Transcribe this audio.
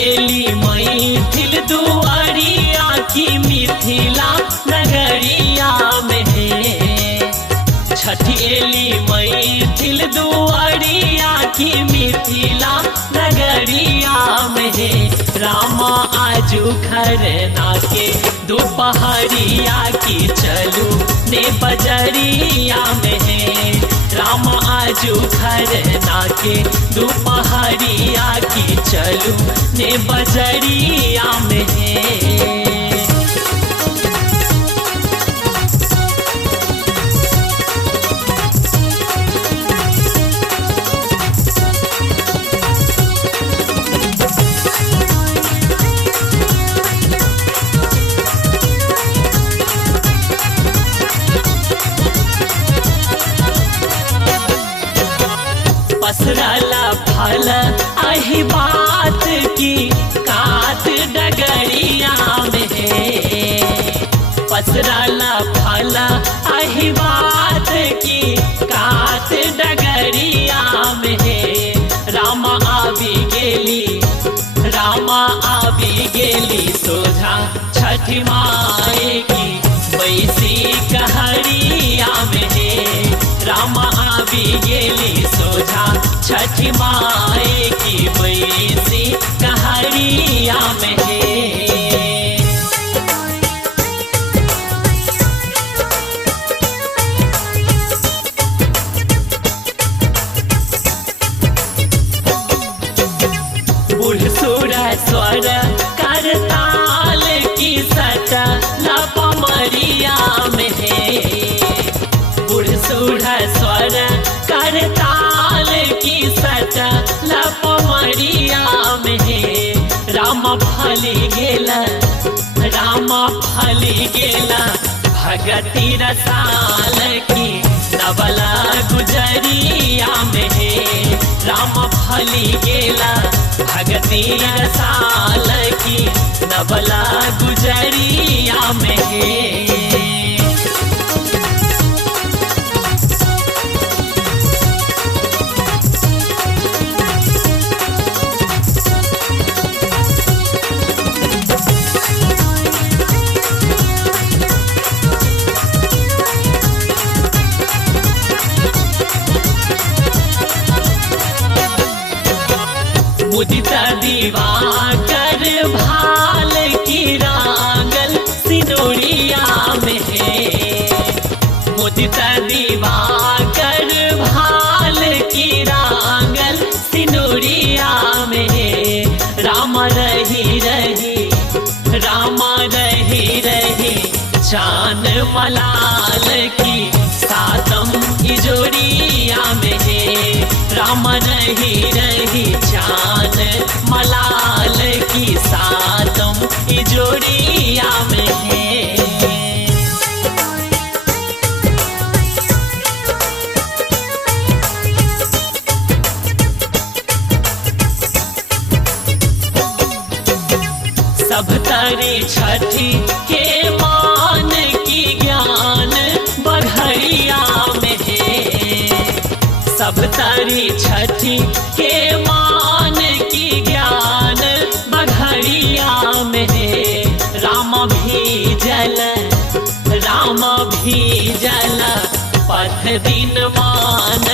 एली मैथिल दुआरिया की मिथिला नगरिया में छठी एली मैथिल दुआरिया की मिथिला नगरिया में रामा आजू खरना के दोपहरिया की चलू ने बजरिया में रामा आजू खरना के दोपहरिया की चलू ने बजरिया में पसरला फल अही बात की कात डगरिया में पसरला फल अही बात की कात डगरिया में रामा आवी गेली सोझा छठी माई की बैसी कहरिया में रामा आवी गेली सोझा छठी माई की बैसी कहरिया में बूढ़ सुर स्वर करताल की सट लपमरिया में बूढ़ सुर स्वर करताल की सट लपमरिया में रामा फली गेला भगती रसाल की नवला गुजरिया में रामा फली गेला भगती रसाल की नवला गुजरिया में मुदिता दिवाकर भाल की रांगल सिनोरिया में मुदिता दिवाकर भाल की रांगल सिनोरिया में रामा रही रही चान मलाल की सातम इजोरिया में रामा रही चान मलाल की सातम इजोरिया में सब तारी छठी के मान की ज्ञान बघरिया में सब तारी छठी के मान की ज्ञान बघरिया में रामा भी जल पथ दिन मान